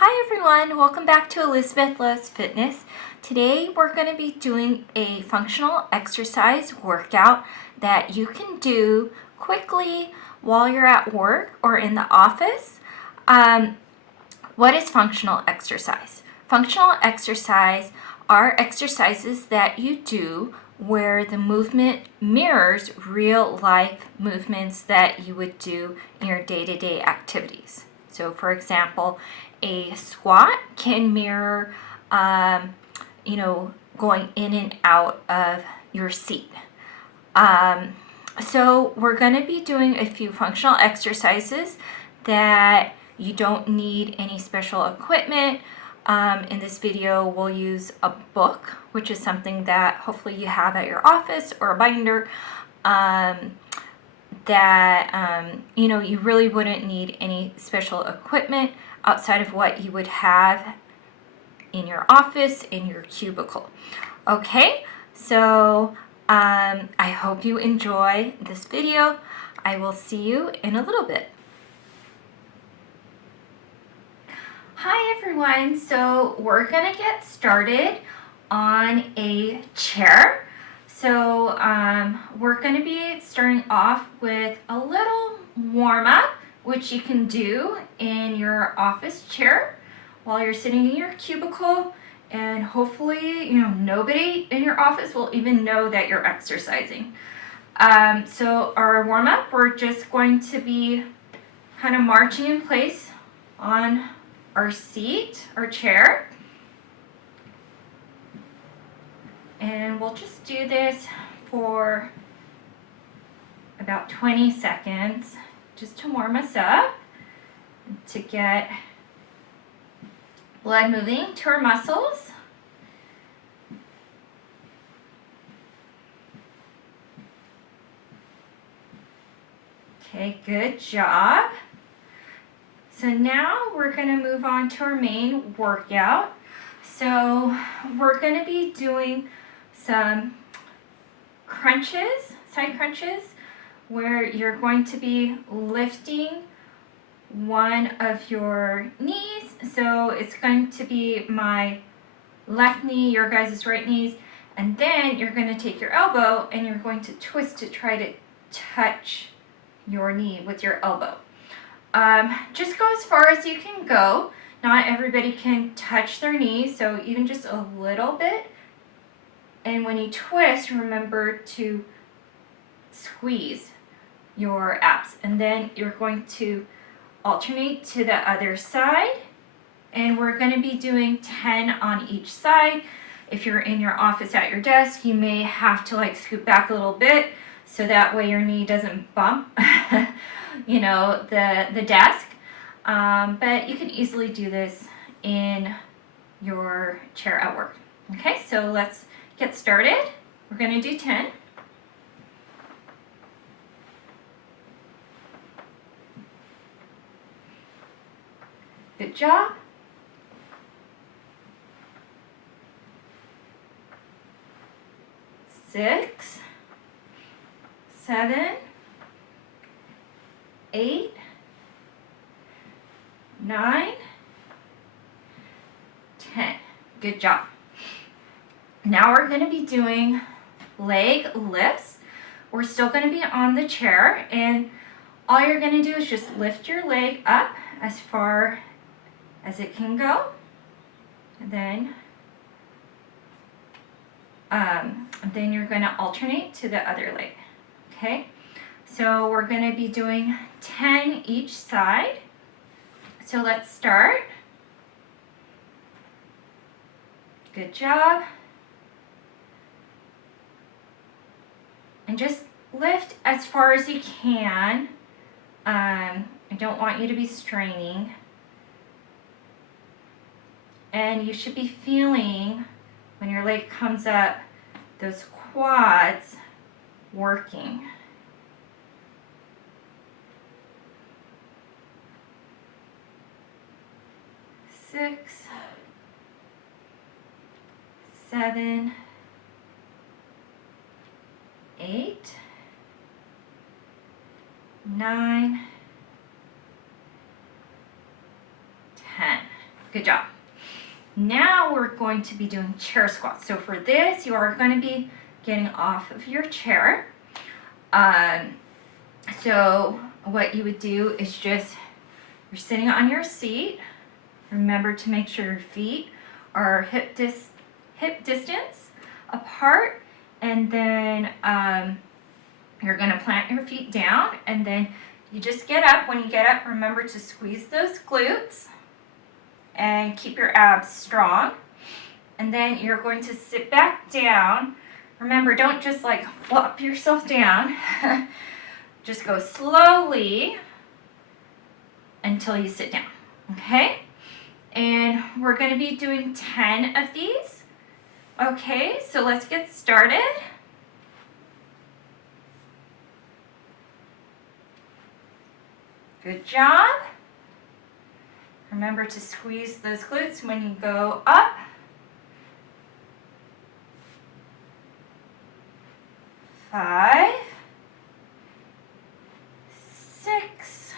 Hi everyone, welcome back to Elizabeth Loves Fitness. Today we're going to be doing a functional exercise workout that you can do quickly while you're at work or in the office. What is functional exercise? Functional exercise are exercises that you do where the movement mirrors real life movements that you would do in your day-to-day activities. So for example, a squat can mirror, going in and out of your seat. So we're going to be doing a few functional exercises that you don't need any special equipment. In this video, we'll use a book, which is something that hopefully you have at your office, or a binder, you really wouldn't need any special equipment outside of what you would have in your office, in your cubicle. Okay, so I hope you enjoy this video. I will see you in a little bit. Hi everyone, so we're gonna get started on a chair. So we're going to be starting off with a little warm-up, which you can do in your office chair while you're sitting in your cubicle, and hopefully nobody in your office will even know that you're exercising. So our warm-up, we're just going to be kind of marching in place on our seat or chair. And we'll just do this for about 20 seconds just to warm us up, to get blood moving to our muscles. Okay, good job. So now we're going to move on to our main workout. So we're going to be doing some crunches, side crunches, where you're going to be lifting one of your knees. So it's going to be my left knee, your guys' right knees, and then you're going to take your elbow and you're going to twist to try to touch your knee with your elbow. Just go as far as you can go. Not everybody can touch their knees, so even just a little bit. And when you twist, remember to squeeze your abs. And then you're going to alternate to the other side. And we're going to be doing 10 on each side. If you're in your office at your desk, you may have to scoot back a little bit so that way your knee doesn't bump the desk. But you can easily do this in your chair at work. Okay, so let's get started. We're going to do 10. Good job. 6, 7, 8, 9, 10. Good job. Now we're going to be doing leg lifts. We're still going to be on the chair, and all you're going to do is just lift your leg up as far as it can go, and then you're going to alternate to the other leg. Okay, so we're going to be doing 10 each side. So let's start. Good job. And just lift as far as you can. I don't want you to be straining. And you should be feeling, when your leg comes up, those quads working. Six, 7, 8, 9, 10. Good job. Now we're going to be doing chair squats. So for this, you are going to be getting off of your chair. So what you would do is just, you're sitting on your seat. Remember to make sure your feet are hip distance apart, and then you're going to plant your feet down, and then you just get up. When you get up, remember to squeeze those glutes and keep your abs strong. And then you're going to sit back down. Remember, don't just like flop yourself down. Just go slowly until you sit down, okay? And we're going to be doing 10 of these. Okay, so let's get started. Good job. Remember to squeeze those glutes when you go up. 5, 6,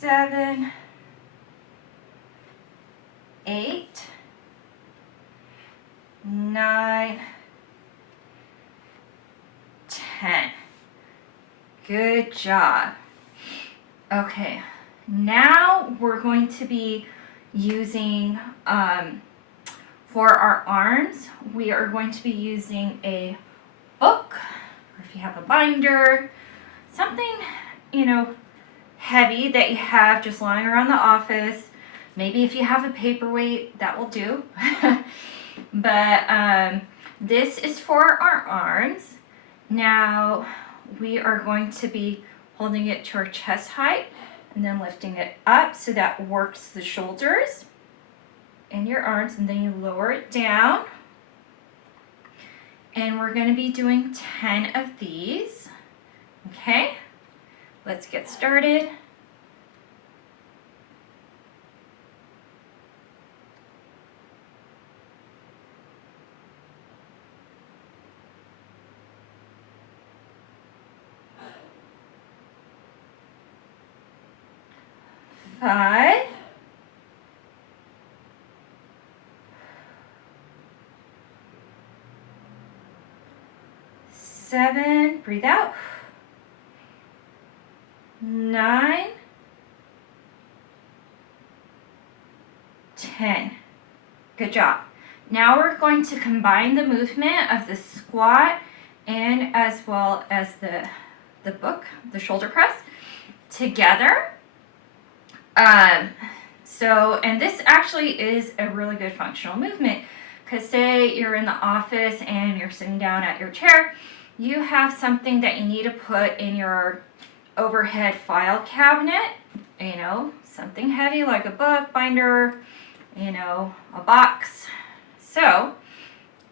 7, 8, 9, 10. Good job. Okay, now we're going to be using, for our arms, we are going to be using a book, or if you have a binder, something, heavy that you have just lying around the office. Maybe if you have a paperweight, that will do. But this is for our arms. Now we are going to be holding it to our chest height and then lifting it up so that works the shoulders and your arms, and then you lower it down. And we're going to be doing 10 of these. Okay, let's get started. Five, 7, breathe out. 9, 10. Good job. Now we're going to combine the movement of the squat and as well as the book, the shoulder press, together. And this actually is a really good functional movement, because say you're in the office and you're sitting down at your chair, you have something that you need to put in your overhead file cabinet, something heavy like a book, binder, a box. So,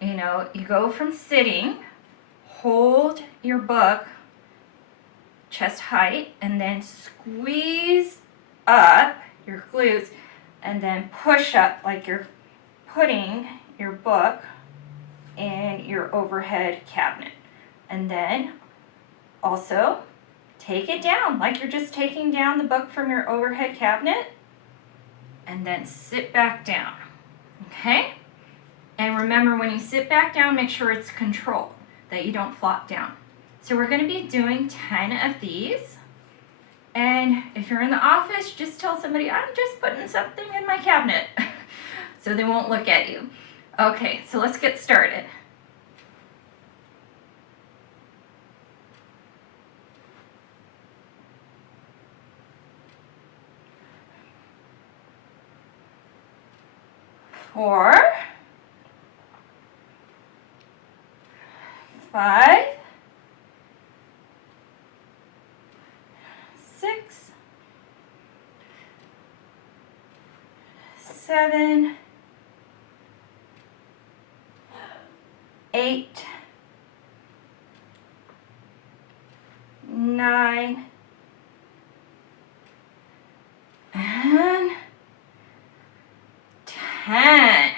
you go from sitting, hold your book chest height, and then squeeze up your glutes, and then push up like you're putting your book in your overhead cabinet. And then also take it down like you're just taking down the book from your overhead cabinet, and then sit back down. Okay? And remember, when you sit back down, make sure it's controlled, that you don't flop down. So we're going to be doing 10 of these. And if you're in the office, just tell somebody, I'm just putting something in my cabinet, so they won't look at you. Okay, so let's get started. Four, 5, 6, 7, 8, 9, and 10.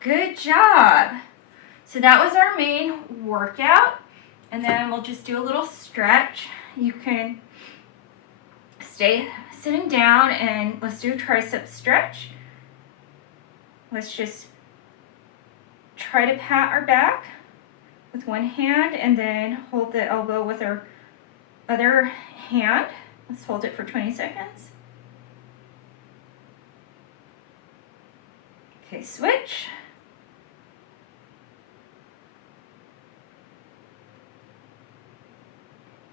Good job. So that was our main workout, and then we'll just do a little stretch. You can stay sitting down and let's do a tricep stretch. Let's just try to pat our back with one hand and then hold the elbow with our other hand. Let's hold it for 20 seconds. Okay, switch.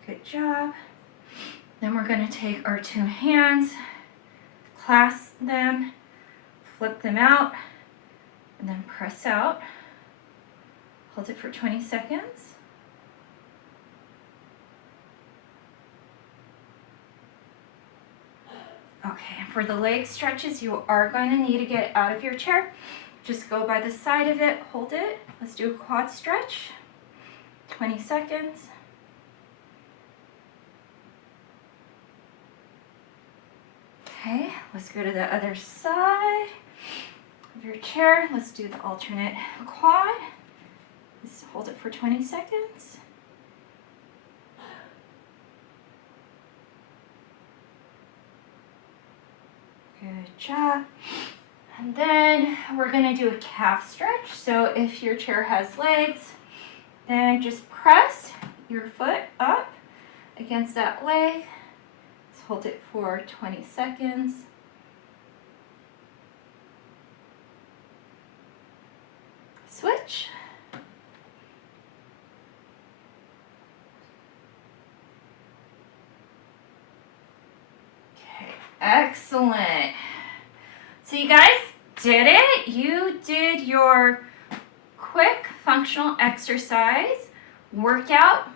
Good job. Then we're going to take our two hands, clasp them, flip them out, and then press out. Hold it for 20 seconds. Okay, for the leg stretches, you are going to need to get out of your chair. Just go by the side of it, hold it. Let's do a quad stretch. 20 seconds. Okay, let's go to the other side of your chair. Let's do the alternate quad. Let's hold it for 20 seconds. Good job. And then we're going to do a calf stretch. So if your chair has legs, then just press your foot up against that leg. Hold it for 20 seconds. Switch. Okay, excellent. So you guys did it. You did your quick functional exercise workout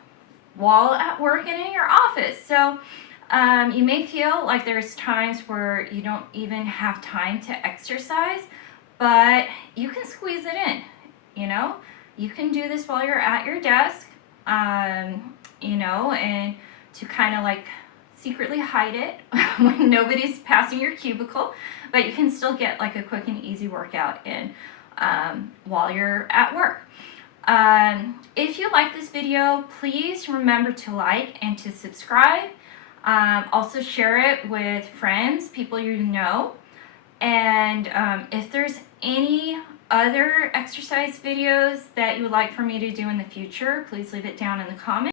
while at work and in your office. So you may feel like there's times where you don't even have time to exercise, but you can squeeze it in, you know? You can do this while you're at your desk, you know, and to kind of like secretly hide it when nobody's passing your cubicle, but you can still get like a quick and easy workout in while you're at work. If you like this video, please remember to like and to subscribe. Also share it with friends, people you know, and if there's any other exercise videos that you would like for me to do in the future, please leave it down in the comments.